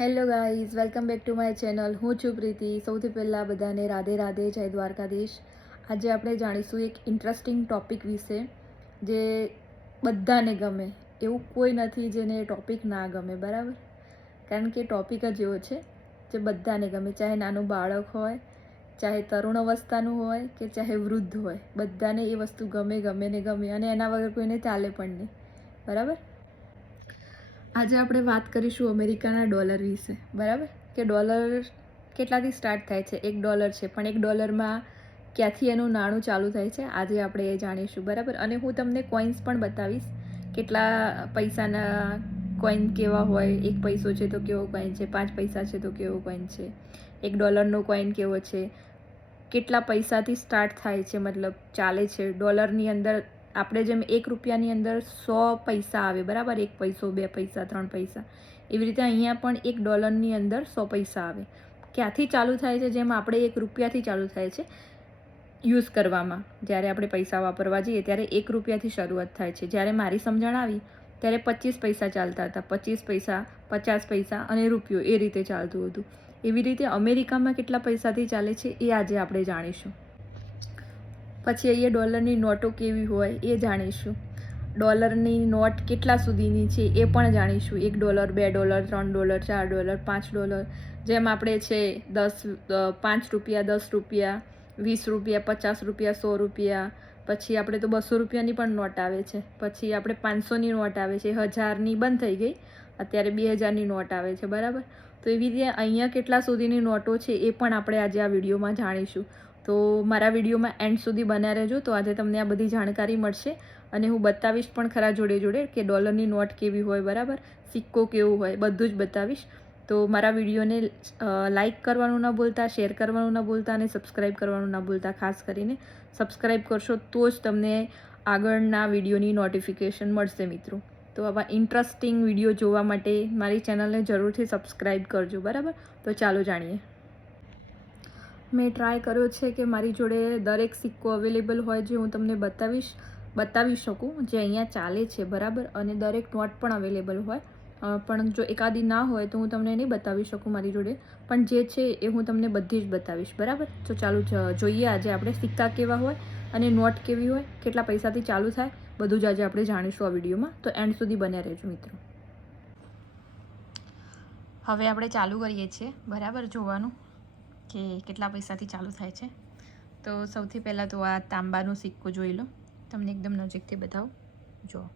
Hello guys welcome back to my channel હું છું પ્રીતિ. સૌથી પહેલાં બધાને રાધે રાધે, જય દ્વારકાધીશ. આજે આપણે જાણીશું એક ઇન્ટરેસ્ટિંગ ટોપિક વિશે, જે બધાને ગમે. એવું કોઈ નથી જેને ટોપિક ના ગમે, બરાબર? કારણ કે ટોપિક જ એવો છે જે બધાને ગમે. ચાહે નાનું બાળક હોય, ચાહે તરુણ અવસ્થાનું હોય, કે ચાહે વૃદ્ધ હોય. બધાને એ વસ્તુ ગમે ગમે ને ગમે. અને એના વગર કોઈને ચાલે પણ નહીં. બરાબર? આજે આપણે વાત કરીશું અમેરિકાના ડોલર વિશે, બરાબર? કે ડોલર કેટલાથી સ્ટાર્ટ થાય છે? એક ડોલર છે, પણ એક ડોલરમાં ક્યાંથી એનું નાણું ચાલુ થાય છે, આજે આપણે એ જાણીશું, બરાબર? અને હું તમને કોઈન્સ પણ બતાવીશ, કેટલા પૈસાના કોઈન કેવા હોય, એક પૈસો છે તો કેવો કોઈન છે, પાંચ પૈસા છે તો કેવો કોઈન છે, એક ડોલરનો કોઈન કેવો છે, કેટલા પૈસાથી સ્ટાર્ટ થાય છે, મતલબ ચાલે છે, ડોલરની અંદર આપણે જેમ એક રૂપિયાની અંદર સો પૈસા આવે, બરાબર? એક પૈસો, બે પૈસા, ત્રણ પૈસા. એવી રીતે અહીંયા પણ એક ડોલરની અંદર સો પૈસા આવે. ક્યાંથી ચાલુ થાય છે? જેમ આપણે એક રૂપિયાથી ચાલુ થાય છે યુઝ કરવામાં. જ્યારે આપણે પૈસા વાપરવા જઈએ, ત્યારે એક રૂપિયાથી શરૂઆત થાય છે. જ્યારે મારી સમજણ આવી, ત્યારે પચીસ પૈસા ચાલતા હતા. પચીસ પૈસા, પચાસ પૈસા અને રૂપિયો, એ રીતે ચાલતું હતું. એવી રીતે અમેરિકામાં કેટલા પૈસાથી ચાલે છે, એ આજે આપણે જાણીશું. પછી અહીંયા ડોલરની નોટો કેવી હોય એ જાણીશું. ડોલરની નોટ કેટલા સુધીની છે એ પણ જાણીશું. એક ડોલર, બે ડોલર, ત્રણ ડોલર, ચાર ડોલર, પાંચ ડોલર. જેમ આપણે છે દસ પાંચ રૂપિયા, દસ રૂપિયા, વીસ રૂપિયા, પચાસ રૂપિયા, સો રૂપિયા. પછી આપણે તો બસો રૂપિયાની પણ નોટ આવે છે. પછી આપણે પાંચસોની નોટ આવે છે. હજારની બંધ થઈ ગઈ. અત્યારે બે હજારની નોટ આવે છે. બરાબર? તો એવી રીતે અહીંયા કેટલા સુધીની નોટો છે એ પણ આપણે આજે આ વિડીયોમાં જાણીશું. તો મારા વિડીયોમાં એન્ડ સુધી બન્યા રહેજો. તો આજે તમને આ બધી જાણકારી મળશે. અને હું બતાવીશ પણ ખરા જોડે જોડે કે ડોલરની નોટ કેવી હોય, બરાબર? સિક્કો કેવો હોય, બધું જ બતાવીશ. તો મારા વિડીયોને લાઇક કરવાનું ના ભૂલતા શેર કરવાનું ના ભૂલતા અને સબસ્ક્રાઈબ કરવાનું ના ભૂલતા, ખાસ કરીને સબસ્ક્રાઈબ કરશો તો જ તમને આગળના વિડીયોની નોટિફિકેશન મળશે મિત્રો. તો આવા ઇન્ટરેસ્ટિંગ વીડિયો જોવા માટે મારી ચેનલને જરૂરથી સબસ્ક્રાઈબ કરજો, બરાબર? તો ચાલો જાણીએ. મેં ટ્રાય કર્યો છે કે મારી જોડે દરેક સિક્કો અવેલેબલ હોય જે હું તમને બતાવીશ, બતાવી શકું, જે અહીંયા ચાલે છે, બરાબર? અને દરેક નોટ પણ અવેલેબલ હોય. પણ જો એકાદી ના હોય તો હું તમને નહીં બતાવી શકું મારી જોડે. પણ જે છે એ હું તમને બધી જ બતાવીશ, બરાબર? તો ચાલુ જોઈએ આજે આપણે સિક્કા કેવા હોય અને નોટ કેવી હોય, કેટલા પૈસાથી ચાલુ થાય, બધું જ આજે આપણે જાણીશું આ વિડીયોમાં. તો એન્ડ સુધી બન્યા રહેજો, મિત્રો. હવે આપણે ચાલુ કરીએ છીએ, બરાબર? જોવાનું. કે કેટલા પૈસાથી ચાલુ થાય છે. તો સૌથી પહેલાં તો આ તાંબાનો સિક્કો જોઈ લો. તમને એકદમ નજીકથી બતાવું. જો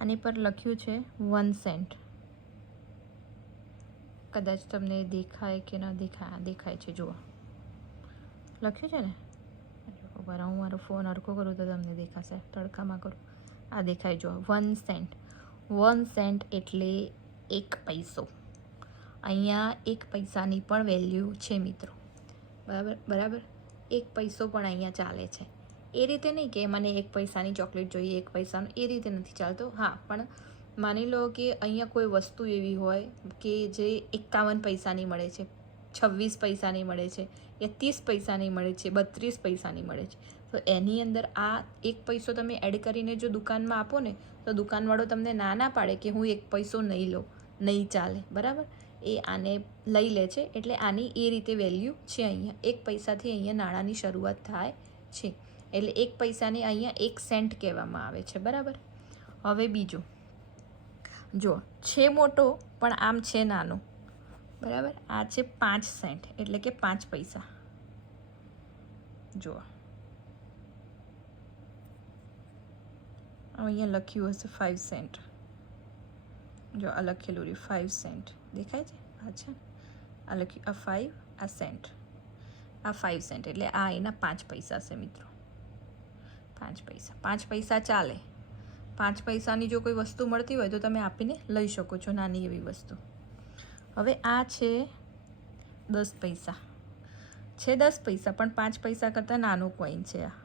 આની પર લખ્યું છે વન સેન્ટ કદાચ તમને દેખાય કે ન દેખાય દેખાય છે. જુઓ. લખ્યું છે ને? બરાબર હું મારો ફોન અરખો કરું તો તમને દેખાશે. તડકામાં કરું. આ દેખાય, જુઓ. વન સેન્ટ વન સેન્ટ એટલે એક પૈસો. અહીંયા એક પૈસાની પણ વેલ્યુ છે મિત્રો. બરાબર? બરાબર? એક પૈસો પણ અહીંયા ચાલે છે. એ રીતે નહીં કે મને એક પૈસાની ચોકલેટ જોઈએ, એક પૈસાનું, એ રીતે નથી ચાલતો. હા, પણ માની લો કે અહીંયા કોઈ વસ્તુ એવી હોય કે જે એકાવન પૈસાની મળે છે, છવ્વીસ પૈસાની મળે છે, યા ત્રીસ પૈસાની મળે છે, બત્રીસ પૈસાની મળે છે. તો એની અંદર આ એક પૈસો તમે એડ કરીને જો દુકાનમાં આપો ને, તો દુકાનવાળો તમને ના ના પાડે કે હું એક પૈસો નહીં લઉં, નહીં ચાલે, બરાબર? એ આને લઈ લે છે, એટલે આની એ રીતે વેલ્યુ છે અહીંયા. એક પૈસાથી અહીંયા નાણાંની શરૂઆત થાય છે. એટલે એક પૈસાને અહીંયા એક સેન્ટ કહેવામાં આવે છે, બરાબર? હવે બીજું. જો, છે મોટો, પણ આમ છે નાનો, બરાબર? આ છે પાંચ સેન્ટ એટલે કે પાંચ પૈસા. જુઓ. અહીંયા લખ્યું હશે ફાઇવ સેન્ટ જો આ લખેલું રહ્યું ફાઇવ સેન્ટ દેખાય છે આ છે આ લખ્યું આ ફાઇવ આ સેન્ટ આ ફાઇવ સેન્ટ એટલે આ એના પાંચ પૈસા છે મિત્રો પાંચ પૈસા પાંચ પૈસા ચાલે પાંચ પૈસાની જો કોઈ વસ્તુ મળતી હોય તો તમે આપીને લઈ શકો છો નાની એવી વસ્તુ હવે આ છે દસ પૈસા છે દસ પૈસા પણ પાંચ પૈસા કરતાં નાનો કોઈન છે આ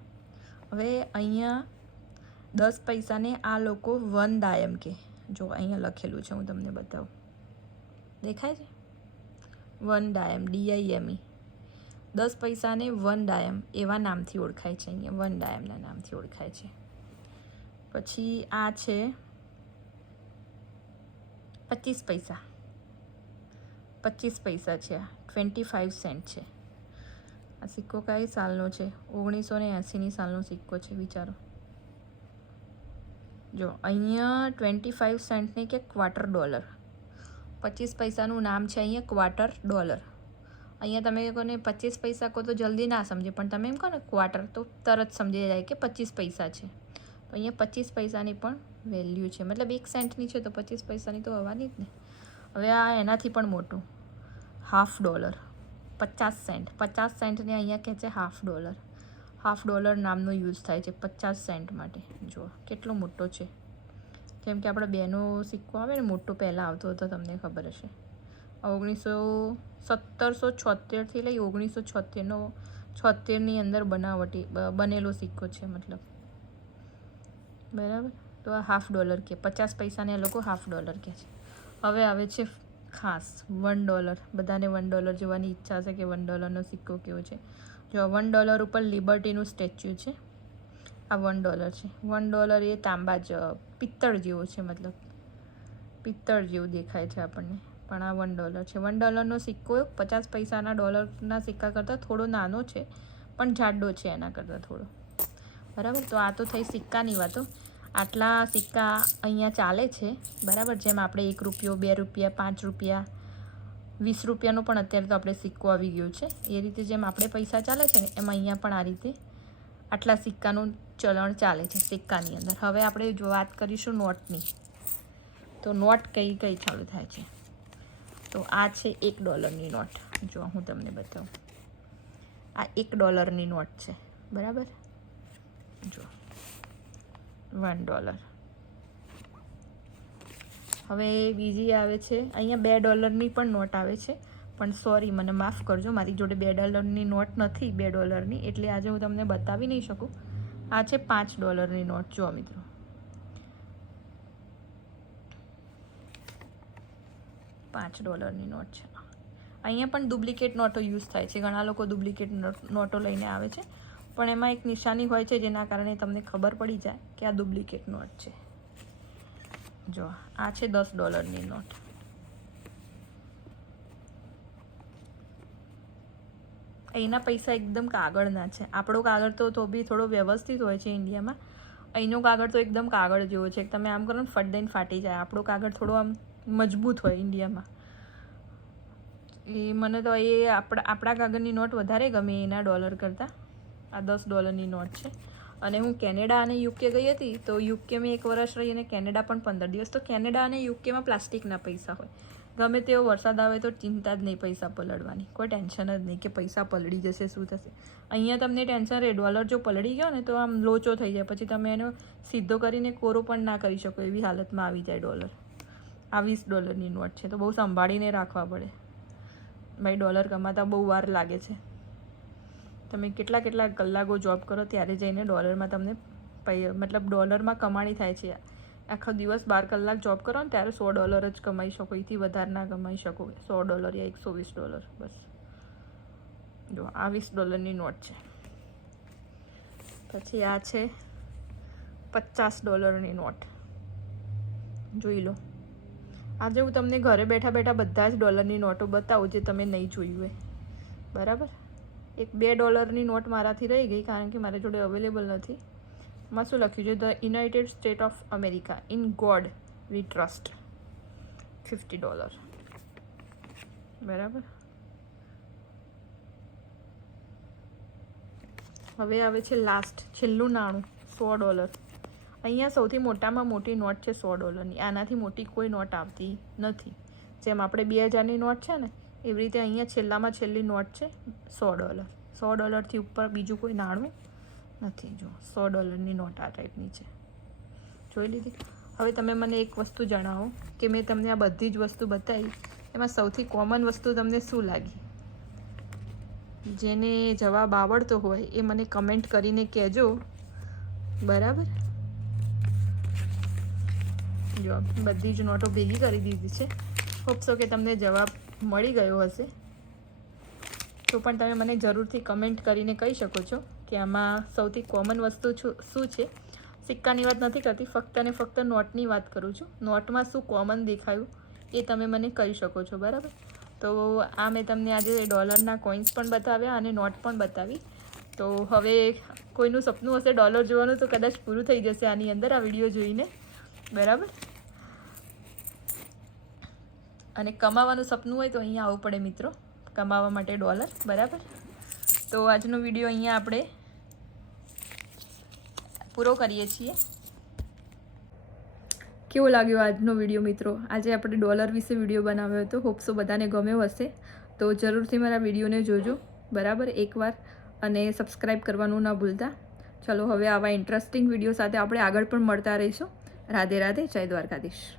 હવે અહીંયા દસ પૈસાને આ લોકો વન ડાયમ કે. જો અહીંયા લખેલું છે, હું તમને બતાવું. દેખાય છે? વન ડાયમ ડીઆઈએમઈ દસ પૈસાને વન ડાયમ એવા નામથી ઓળખાય છે અહીંયા. વન ડાયમના નામથી ઓળખાય છે. પછી આ છે પચીસ પૈસા. પચીસ પૈસા છે આ. ટ્વેન્ટી ફાઇવ સેન્ટ છે. આ સિક્કો કઈ સાલનો છે? ઓગણીસો ને એંસીની સાલનો સિક્કો છે, વિચારો. જો, અહીંયા ટ્વેન્ટી ફાઇવ સેન્ટની કે ક્વાર્ટર ડોલર પચીસ પૈસાનું નામ છે અહીંયા ક્વાર્ટર ડોલર અહીંયા તમે કોને પચીસ પૈસા કહો તો જલ્દી ના સમજે, પણ તમે એમ કહો ને ક્વાર્ટર તો તરત સમજી જાય કે પચીસ પૈસા છે. તો અહીંયા પચીસ પૈસાની પણ વેલ્યુ છે. મતલબ એક સેન્ટની છે તો પચીસ પૈસાની તો આવવાની જ ને. હવે આ એનાથી પણ મોટું. હાફ ડોલર પચાસ સેન્ટ પચાસ સેન્ટને અહીંયા કહે છે હાફ ડોલર હાફ ડોલર નામનો યુઝ થાય છે પચાસ સેન્ટ માટે. જુઓ, કેટલો મોટો છે. કેમ કે આપણે બેનો સિક્કો આવે ને, મોટો પહેલાં આવતો હતો, તમને ખબર હશે. ઓગણીસો સત્તરસો છોતેરથી લઈ ઓગણીસો છોતેરનો, છોતેરની અંદર બનાવટી બનેલો સિક્કો છે મતલબ. બરાબર? તો આ હાફ ડોલર કે, પચાસ પૈસાને એ લોકો હાફ ડોલર કહે છે. હવે આવે છે ખાસ, વન ડોલર. બધાને વન ડોલર જોવાની ઈચ્છા છે કે વન ડોલરનો સિક્કો કેવો છે. જો વન ડોલર ઉપર લિબર્ટીનું સ્ટેચ્યુ છે. આ વન ડોલર છે. વન ડોલર એ તાંબા જ પિત્તળ જેવું છે, મતલબ. પિત્તળ જેવું દેખાય છે આપણને. પણ આ વન ડોલર છે. વન ડોલરનો સિક્કો પચાસ પૈસાના ડોલરના સિક્કા કરતાં થોડો નાનો છે, પણ જાડો છે એના કરતાં થોડો. બરાબર? તો આ તો થઈ સિક્કાની વાતો. આટલા સિક્કા અહીંયા ચાલે છે. બરાબર? જેમ આપણે એક રૂપિયો, બે રૂપિયા, પાંચ રૂપિયા વીસ રૂપિયાનો પણ અત્યારે તો આપણે સિક્કો આવી ગયો છે. એ રીતે જેમ આપણે પૈસા ચાલે છે ને, એમ અહીંયા પણ આ રીતે આટલા સિક્કાનું ચલણ ચાલે છે સિક્કાની અંદર. હવે આપણે જો વાત કરીશું નોટની. તો નોટ કઈ કઈ ચાલુ થાય છે? તો આ છે એક ડોલરની નોટ. જો હું તમને બતાવું. આ એક ડોલરની નોટ છે. બરાબર? જો. One dollar. હવે બીજી આવે છે, અહીંયા બે ડોલરની પણ નોટ આવે છે. પણ સોરી, મને માફ કરજો, મારી જોડે બે ડોલરની નોટ નથી, બે ડોલરની, એટલે આજે હું તમને બતાવી નહીં શકું. આ છે પાંચ ડોલરની નોટ જો મિત્રો. પાંચ ડોલરની નોટ છે. અહીંયા પણ ડુપ્લિકેટ નોટો યુઝ થાય છે, ઘણા લોકો ડુપ્લિકેટ નોટો લઈને આવે છે. પણ એમાં એક નિશાની હોય છે, જેના કારણે તમને ખબર પડી જાય કે આ ડુપ્લિકેટ નોટ છે. જો, આ છે દસ ડોલરની નોટ. અહીંના પૈસા એકદમ કાગળના છે. આપણો કાગળ તો તો બી થોડો વ્યવસ્થિત હોય છે ઇન્ડિયામાં. અહીંનો કાગળ તો એકદમ કાગળ જેવો છે. તમે આમ કરો ને, ફટ દઈને ફાટી જાય. આપણો કાગળ થોડો આમ મજબૂત હોય ઇન્ડિયામાં. એ મને તો એ આપણા આપણા કાગળની નોટ વધારે ગમે એના ડોલર કરતાં. આ દસ ડોલરની નોટ છે. અને હું કેનેડા અને યુકે ગઈ હતી, તો યુકે મેં એક વર્ષ રહી અને કેનેડા પણ પંદર દિવસ. તો કેનેડા અને યુકેમાં પ્લાસ્ટિકના પૈસા હોય. ગમે તેવો વરસાદ આવે તો ચિંતા જ નહીં પૈસા પલળવાની. કોઈ ટેન્શન જ નહીં કે પૈસા પલળી જશે, શું થશે. અહીંયા તમને ટેન્શન રહે ડોલર જો પલળી ગયો ને તો આમ લોચો થઈ જાય. પછી તમે એનો સીધો કરીને કોરો પણ ના કરી શકો એવી હાલતમાં આવી જાય ડોલર. આ વીસ ડોલરની નોટ છે, તો બહુ સંભાળીને રાખવા પડે. ભાઈ, ડોલર કમાતા બહુ વાર લાગે છે. તમે કેટલા કેટલા કલાકો જોબ કરો ત્યારે જઈને ડોલરમાં તમને મતલબ ડોલરમાં કમાણી થાય છે. આખો દિવસ બાર કલાક જોબ કરો ને ત્યારે સો ડોલર જ કમાઈ શકો, એથી વધારે ના કમાઈ શકો. સો ડોલર યા એકસો વીસ ડોલર બસ. જો, આ વીસ ડોલરની નોટ છે. પછી આ છે પચાસ ડોલરની નોટ. જોઈ લો. આજે હું તમને ઘરે બેઠા બેઠા બધા જ ડોલરની નોટો બતાવું જે તમે નહીં જોયું હોય. બરાબર? એક બે ડોલરની નોટ મારાથી રહી ગઈ કારણ કે મારા જોડે અવેલેબલ નથી. એમાં શું લખ્યું છે? The united state of America in God we trust fifty dollar બરાબર? હવે આવે છે લાસ્ટ છેલ્લું નાણું. સો ડોલર. અહીંયા સૌથી મોટામાં મોટી નોટ છે સો ડોલરની. આનાથી મોટી કોઈ નોટ આવતી નથી. જેમ આપણે બે હજારની નોટ છે ને એવી રીતે અહીંયા છેલ્લામાં છેલ્લી નોટ છે, સો ડોલર. સો ડોલરથી ઉપર બીજું કોઈ નાણું નથી. જો સો ડોલરની નોટ આ ટાઈપની છે. જોઈ લીધી? હવે તમે મને એક વસ્તુ જણાવો કે મેં તમને આ બધી જ વસ્તુ બતાવી. એમાં સૌથી કોમન વસ્તુ તમને શું લાગી? જેને જવાબ આવડતો હોય એ મને કમેન્ટ કરીને કહેજો. બરાબર? જો બધી જ નોટો ભેગી કરી દીધી છે. હોપસો કે તમને જવાબ મળી ગયો હશે. તો પણ તમે મને જરૂરથી કમેન્ટ કરીને કહી શકો છો કે આમાં સૌથી કોમન વસ્તુ શું છે? સિક્કાની વાત નથી કરતી, ફક્ત અને ફક્ત નોટની વાત કરું છું. નોટમાં શું કોમન દેખાયું એ તમે મને કહી શકો છો, બરાબર? તો આ મેં તમને આજે ડોલરના કોઈન્સ પણ બતાવ્યા અને નોટ પણ બતાવી. તો હવે કોઈનું સપનું હશે ડોલર જોવાનું, તો કદાચ પૂરું થઈ જશે આની અંદર આ વીડિયો જોઈને. બરાબર? અને કમાવાનું સપનું હોય તો અહીંયા આવવું પડે મિત્રો. કમાવા માટે ડોલર, બરાબર? તો આજનો વીડિયો અહીંયા આપણે પૂરો કરીએ છીએ. કેવો લાગ્યો આજનો વીડિયો મિત્રો? આજે આપણે ડોલર વિશે વીડિયો બનાવ્યો હતો. હોપ્સો બધાને ગમ્યો હશે. તો જરૂરથી મારા વિડીયોને જોજો, બરાબર? એકવાર. અને સબસ્ક્રાઈબ કરવાનું ના ભૂલતા. ચલો, હવે આવા ઇન્ટરેસ્ટિંગ વીડિયો સાથે આપણે આગળ પણ મળતા રહીશું. રાધે રાધે, જય દ્વારકાધીશ.